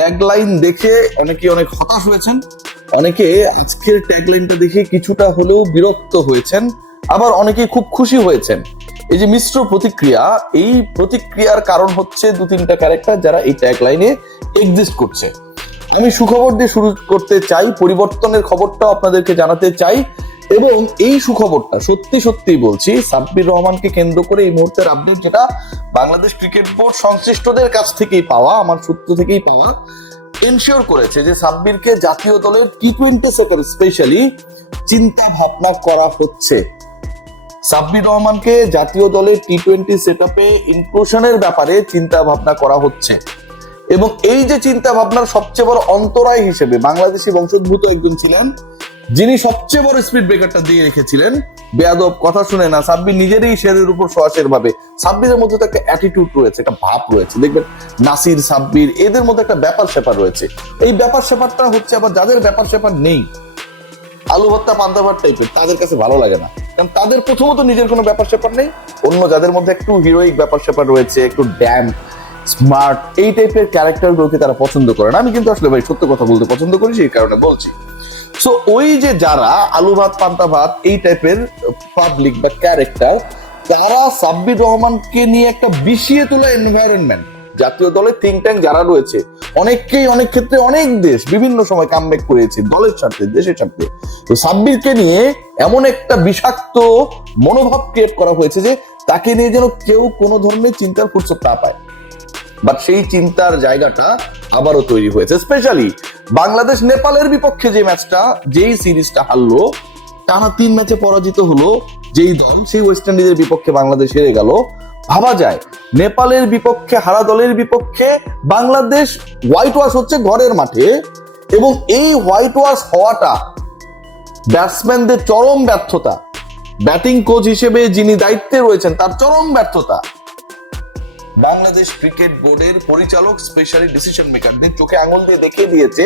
Tagline দেখে অনেকে অনেক হতাশ হয়েছেন। অনেকে আজকের ট্যাগলাইনটা দেখে কিছুটা হলেও বিরক্ত হয়েছেন। আবার অনেকে খুব খুশি হয়েছেন। এই যে মিশ্র প্রতিক্রিয়া, এই প্রতিক্রিয়ার কারণ হচ্ছে দু তিনটা ক্যারেক্টার যারা এই ট্যাগলাইনে এক্সিস্ট করছে। আমি সুখবর দিয়ে শুরু করতে চাই, পরিবর্তনের খবরটা আপনাদেরকে জানাতে চাই এবং এই সুখবরটা সত্যি সত্যি বলছি, সাব্বির রহমানকে কেন্দ্র করে এই মুহূর্তের আপডেট যেটা বাংলাদেশ ক্রিকেট বোর্ড সংশ্লিষ্টদের কাছ থেকেই পাওয়া, আমার সূত্র থেকেই পাওয়া এনশিওর করেছে যে সাব্বিরকে জাতীয় দলের টি টোয়েন্টি সেটের স্পেশালি চিন্তা ভাবনা করা হচ্ছে। সাব্বির রহমানকে জাতীয় দলের টি টোয়েন্টি সেট আপে ইনক্লুশনের ব্যাপারে চিন্তা ভাবনা করা হচ্ছে। এবং এই যে চিন্তা ভাবনার সবচেয়ে বড় অন্তরায় হিসেবে বাংলাদেশি বংশোদ্ভূত একজন ছিলেন, যিনি সবচেয়ে বড় স্পিড ব্রেকারটা দিয়ে রেখেছিলেন বেয়াদব কথা শুনে না, সাব্বির নিজেরই শেরের উপর সরাসের ভাবে। সাব্বিরের মধ্যে তো একটা অ্যাটিটিউড রয়েছে, একটা ভাব রয়েছে। দেখবেন, নাসির, সাব্বির, এদের মধ্যে একটা ব্যাপার স্যাপার রয়েছে। এই ব্যাপার স্যাপারটা হচ্ছে আবার যাদের ব্যাপার স্যাপার নেই, আলু ভর্তা, পান্তা ভাত টাইপের তাদের কাছে ভালো লাগে না। কারণ তাদের প্রথমত নিজের কোনো ব্যাপার স্যাপার নেই, অন্য যাদের মধ্যে একটু হিরোইক ব্যাপার স্যাপার রয়েছে, একটু ড্যাম স্মার্ট এই টাইপের ক্যারেক্টার গুলোকে তারা পছন্দ করে না। আমি কিন্তু আসলে ভাই সত্য কথা বলতে পছন্দ করি, সেই কারণে বলছি। সো ওই যে যারা আলু ভাত, পান্তা ভাত, এই টাইপের পাবলিক বা ক্যারেক্টার তারা সাব্বির রহমানকে নিয়ে একটা বিষিয়ে তোলা এনভায়রনমেন্ট জাতীয় দলের থিঙ্ক ট্যাঙ্ক যারা রয়েছে, অনেককেই, অনেক ক্ষেত্রে অনেক দেশ বিভিন্ন সময় কামব্যাক করেছে, দলের স্বার্থে, দেশের স্বার্থে। তো সাব্বিরকে নিয়ে এমন একটা বিষাক্ত মনোভাব ক্রিয়েট করা হয়েছে যে, তাকে নিয়ে যেন কেউ কোনো ধরনের চিন্তার ফুরসত না পায়। বাট সেই চিন্তার জায়গাটা আবারও তৈরি হয়েছে। স্পেশালি বাংলাদেশ নেপালের বিপক্ষে যে ম্যাচটা যেই সিরিজটা হারলো, টানা তিন ম্যাচে পরাজিত হলো যেই দল, সেই ওয়েস্ট ইন্ডিজের বিপক্ষে বাংলাদেশ হেরে গেল। ভাবা যায়, নেপালের বিপক্ষে, হারা দলের বিপক্ষে বাংলাদেশ হোয়াইট ওয়াশ হচ্ছে ঘরের মাঠে এবং এই হোয়াইট ওয়াশ হওয়াটা ব্যাটসম্যানদের চরম ব্যর্থতা। ব্যাটিং কোচ হিসেবে যিনি দায়িত্বে রয়েছেন, তার চরম ব্যর্থতা। বাংলাদেশ ক্রিকেট বোর্ডের পরিচালক স্পেশালি ডিসিশন মেকারদের চোখে আঙুল দিয়ে দেখিয়ে দিয়েছে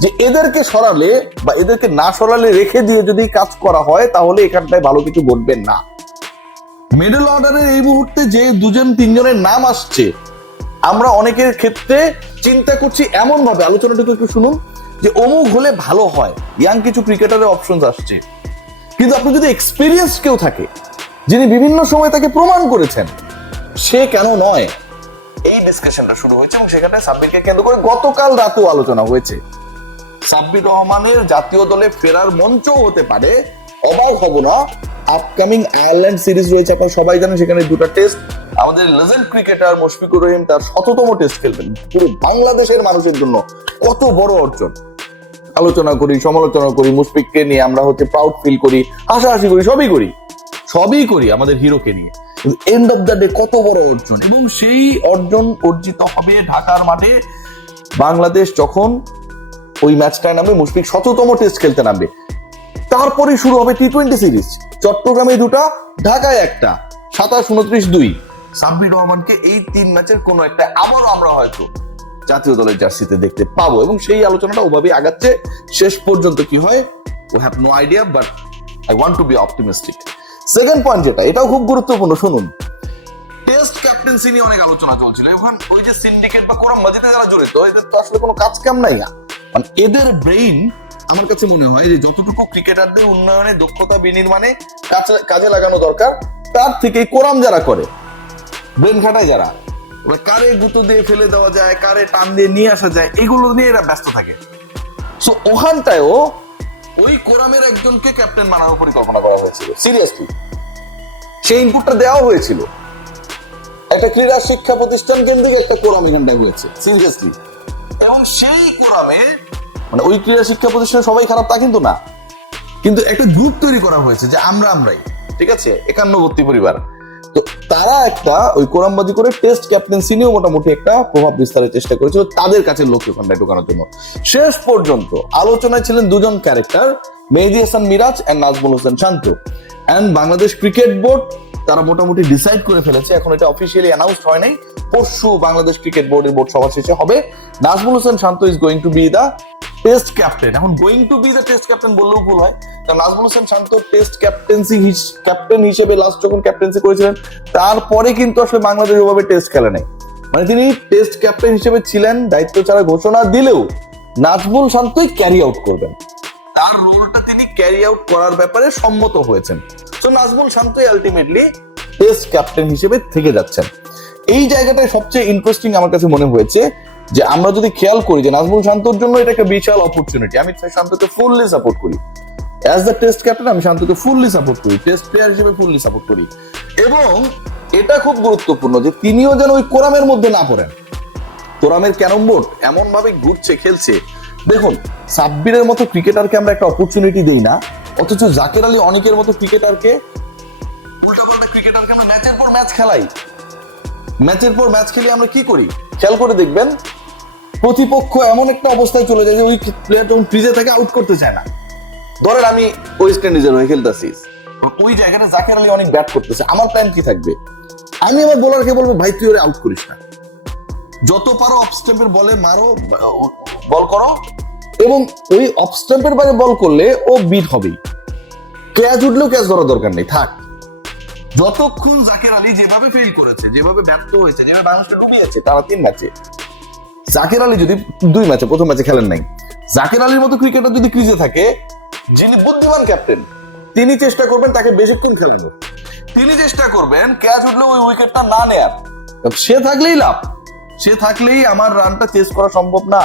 যে এদেরকে সরালে বা এদেরকে না সরালে রেখে দিয়ে যদি কাজ করা হয়, তাহলে এখানটায় ভালো কিছু ঘটবে না। মিডল অর্ডারের এই মুহূর্তে যে দুজন, তিনজনের নাম আসছে, আমরা অনেকের ক্ষেত্রে চিন্তা করছি এমন ভাবে আলোচনাটুকু একটু শুনুন, যে অমুক হলে ভালো হয়। ইয়াং কিছু ক্রিকেটারের অপশন আসছে। কিন্তু আপনি যদি এক্সপিরিয়েন্স কেউ থাকে, যিনি বিভিন্ন সময় তাকে প্রমাণ করেছেন সে কেন নয়? এই ডিসকাশনটা শুরু হয়েছে এবং সেখানে সাব্বিরকে কেন্দ্র করে গতকাল রাতেও আলোচনা হয়েছে। সাব্বির রহমানের জাতীয় দলে ফেরার মঞ্চও হতে পারে। অবাক হব না। আপকামিং আয়ারল্যান্ড সিরিজ রয়েছে আপনারা সবাই জানেন সেখানে দুটো টেস্ট আমাদের লেজেন্ড ক্রিকেটার মুশফিকুর রহিম তার শততম টেস্ট খেলবেন। পুরো বাংলাদেশের মানুষের জন্য কত বড় অর্জন। আলোচনা করি, সমালোচনা করি, মুশফিককে নিয়ে আমরা হচ্ছে প্রাউড ফিল করি, হাসাহাসি করি, সবই করি। সবই করি আমাদের হিরোকে নিয়ে। এন্ড অফ দ্য ডে কত বড় অর্জন? এবং সেই অর্জন অর্জিত হবে ঢাকার মাঠে। বাংলাদেশ যখন ওই ম্যাচটায় নামবে, মুশফিক শততম টেস্ট খেলতে নামবে। তারপরে শুরু হবে টি টোয়েন্টি সিরিজ চট্টগ্রামে দুটা, ঢাকায় একটা। সাতাশ, উনত্রিশ, দুই। সাব্বির রহমানকে এই তিন ম্যাচের কোনো একটা আবারও আমরা হয়তো জাতীয় দলের জার্সিতে দেখতে পাবো। এবং সেই আলোচনাটা ওভাবেই আগাচ্ছে। শেষ পর্যন্ত কি হয়? ও have no idea but I want to be optimistic second point যেটা, এটাও খুব গুরুত্বপূর্ণ, শুনুন। টেস্ট ক্যাপ্টেন্সি নিয়ে অনেক আলোচনা চলছিল। এখন ওই যে সিন্ডিকেট বা কোরাম বাজিতে যারা জড়িত, এদের তো আসলে কোনো কাজ কাম নাই। মানে এদের ব্রেইন আমার কাছে মনে হয় যে যতটুকু ক্রিকেটারদের উন্নয়নে দক্ষতা বিনির্মাণে কাজে- লাগানো দরকার, তার থেকে কোরাম যারা করে ব্রেন খাটায় যারা কারে গুঁতো দিয়ে ফেলে দেওয়া যায়, কারে টান দিয়ে নিয়ে আসা যায়, এগুলো নিয়ে এরা ব্যস্ত থাকে। সো ওখানটায়ও ওই কোরামের একজনকে ক্যাপ্টেন বানানোর পরিকল্পনা করা হয়েছিল। সিরিয়াসলি সেই ইনপুটটা দেওয়া হয়েছিল। একটা ক্রীড়া শিক্ষা প্রতিষ্ঠান কেন্দ্রিক একটা কোরাম এখানটায় হয়েছে। সিরিয়াসলি এবং সেই কোরামে মানে ওই ক্রীড়া শিক্ষা প্রতিষ্ঠান সবাই খারাপ তা কিন্তু না। কিন্তু একটা গ্রুপ তৈরি করা হয়েছে যে আমরা আমরাই। ঠিক আছে? একান্নবর্তী পরিবার। তারা একটা ওই কোরামবাজি করে টেস্ট ক্যাপ্টেন্সি নিয়েও মোটামুটি একটা প্রভাব বিস্তারের চেষ্টা করেছিল তাদের কাছে লোককে ওখানটায় ঢোকানোর জন্য। শেষ পর্যন্ত আলোচনায় ছিলেন দুজন character Mehedi Hasan Miraz and Najmul Hossain Shanto. And Bangladesh cricket board তারা মোটামুটি ডিসাইড করে ফেলেছে, এখন এটা অফিসিয়ালি অ্যানাউন্স হয় নাই। পরশু বাংলাদেশ ক্রিকেট বোর্ডের বোর্ড সভা শেষে হবে। Najmul Hossain Shanto is going to be the test captain এখন going to be the test captain বললেও ভুল হয়। কারণ Najmul Hossain Shanto test captaincy captain হিসেবে লাস্ট যখন ক্যাপ্টেন্সি করেছিলেন, তারপরে কিন্তু আসলে বাংলাদেশ ওভাবে টেস্ট খেলে নাই। মানে তিনি টেস্ট ক্যাপ্টেন হিসেবে ছিলেন, দায়িত্ব ছাড়া ঘোষণা দিলেও নাজমুল শান্তই ক্যারি আউট করবেন। তার রোলটা তিনি ক্যারি আউট করার ব্যাপারে সম্মত হয়েছেন। তো নাজমুল শান্তই আলটিমেটলি টেস্ট ক্যাপ্টেন হিসেবে থেকে যাচ্ছেন। এই জায়গাটায় সবচেয়ে ইন্টারেস্টিং আমার কাছে মনে হয়েছে যে আমরা যদি খেয়াল করি যে নাজমুল শান্তর জন্য এটা একটা বিশাল অপরচুনিটি আমি শান্তকে ফুললি সাপোর্ট করি। অ্যাজ দ্য টেস্ট ক্যাপ্টেন আমি শান্তকে ফুললি সাপোর্ট করি টেস্ট প্লেয়ার হিসেবে ফুললি সাপোর্ট করি। এবং এটা খুব গুরুত্বপূর্ণ যে তিনিও যেন ওই কোরামের মধ্যে না পড়েন। কোরামের ক্যারম বোর্ড এমন ভাবে ঘুরছে, খেলছে। দেখুন, সাব্বিরের মতো ক্রিকেটারকে আমরা একটা অপরচুনিটি দেই না, অথচ জাকের আলী অনেকের মতো ক্রিকেটারকে উল্টাপাল্টা ক্রিকেটারকে আমরা ম্যাচের পর ম্যাচ খেলাই। ম্যাচের পর ম্যাচ খেলে আমরা কি করি? খেয়াল করে দেখবেন, প্রতিপক্ষ এমন একটা অবস্থায় চলে যায় যে ওই প্লেয়ার যখন ক্রিজে থাকে আউট করতে চায় না। ধরেন আমি ওয়েস্ট ইন্ডিজের হয়ে খেলতেছি। ওই জায়গাটা জাকের আলী অনেক ব্যাট করতেছে। আমার প্ল্যান কি থাকবে? আমি আমার বোলারকে বলব, ভাই, তুই ওরে আউট করিস না। যত পারো অফ স্টেম্পের বলে মারো বল করো। এবং ওই অফ স্টেম্পের বাইরে বল করলে ও বিট হবেই। ক্যাচ উঠলেও ক্যাচ ধরার দরকার নেই। থাক। যতক্ষণ জাকের আলী যেভাবে ফেল করেছে, যেভাবে ব্যর্থ হয়েছে, যেভাবে বাংলাদেশটা ডুবিয়েছে, তারা তিন ম্যাচে। জাকের আলী যদি দুই ম্যাচে, প্রথম ম্যাচে খেলেন নাই। জাকের আলীর মতো ক্রিকেটার যদি ক্রিজে থাকে, যিনি বুদ্ধিমান ক্যাপ্টেন তিনি চেষ্টা করবেন তাকে বেশিক্ষণ খেলানোর। তিনি চেষ্টা করবেন ক্যাচ উঠলে ওই উইকেটটা না নেয়ার। সে থাকলেই লাভ। সে থাকলেই আমার রানটা চেস করা সম্ভব না।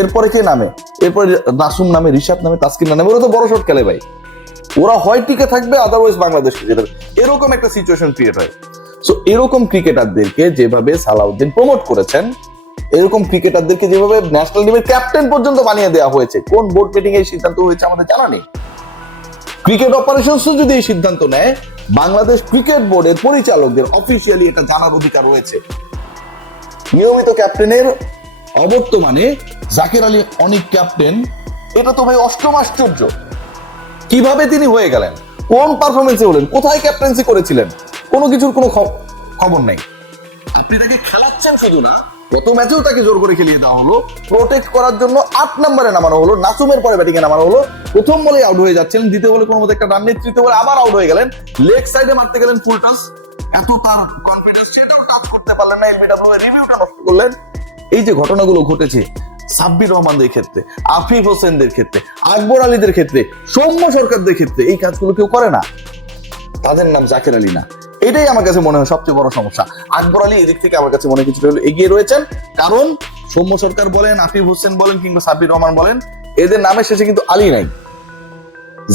এরপরে কে নামে? এরপরে নাসুম নামে, রিশাদ নামে, তাসকিন নামে। ওরা তো বড় শট খেলে ভাই। ওরা হয় টিকে থাকবে আদারওয়াইজ বাংলাদেশ যেতে এরকম একটা সিচুয়েশন ক্রিয়েট হয়। সো এরকম ক্রিকেটারদেরকে যেভাবে সালাউদ্দিন প্রমোট করেছেন, এরকম ক্রিকেটারদেরকে যেভাবে ন্যাশনাল টিমের ক্যাপ্টেন পর্যন্ত বানিয়ে দেওয়া হয়েছে, কোন বোর্ড মিটিং এই সিদ্ধান্ত হয়েছে আমাদের জানা নেই। ক্রিকেট অপারেশনস যদি এই সিদ্ধান্ত নেয়, বাংলাদেশ ক্রিকেট বোর্ডের পরিচালকদের অফিসিয়ালি এটা জানার অধিকার রয়েছে। নিয়মিত ক্যাপ্টেনের অবর্তমানে জাকির আলী অনেক ক্যাপ্টেন এটা তো ভাই অষ্টম আশ্চর্য। কীভাবে তিনি হয়ে গেলেন? কোন পারফরমেন্সে হলেন? কোথায় ক্যাপ্টেন্সি করেছিলেন? কোনো কিছুর কোনো খবর নেই। আপনি তাকে খেলাচ্ছেন শুধু না গত ম্যাচেও তাকে জোর করে খেলিয়ে দেওয়া হলো। প্রোটেক্ট করার জন্য আট নম্বরে নামানো হলো নাসুমের পরে ব্যাটিং এ নামানো হলো। প্রথম বলে আউট হয়ে যাচ্ছেন দ্বিতীয় বলে কোনো মতো একটা রান নিয়ে তৃতীয় বলে আবার আউট হয়ে গেলেন। লেগ সাইডে মারতে গেলেন ফুল টাস এত তার কনফিডেন্স সেটাও টাচ করতে পারলেন না এলবিডব্লিউ রিভিউটা নষ্ট করলেন। এই যে ঘটনাগুলো ঘটেছে সাব্বির রহমানদের ক্ষেত্রে, আফিফ হোসেনদের ক্ষেত্রে, আকবর আলীদের ক্ষেত্রে, সৌম্য সরকারদের ক্ষেত্রে এই কাজগুলো কেউ করে না। তাদের নাম জাকের আলী না। এটাই আমার কাছে মনে হয় সবচেয়ে বড় সমস্যা। আকবর আলী এদিক থেকে আমার কাছে মনে কিছুটা এগিয়ে রয়েছেন। কারণ সৌম্য সরকার বলেন, আফিফ হোসেন বলেন কিংবা সাব্বির রহমান বলেন, এদের নামের শেষে কিন্তু আলী নাই।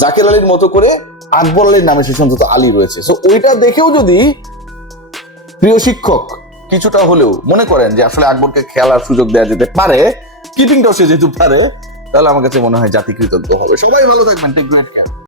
জাকের আলীর মতো করে আকবর আলীর নামে শেষে অন্তত আলী রয়েছে। সো ওইটা দেখেও যদি প্রিয় শিক্ষক কিছুটা হলেও মনে করেন যে আসলে আকবরকে খেলার সুযোগ দেওয়া যেতে পারে কিপিংটাও সে যেহেতু পারে, তাহলে আমার কাছে মনে হয় জাতি কৃতজ্ঞ হবে। সবাই ভালো থাকবেন। Take great care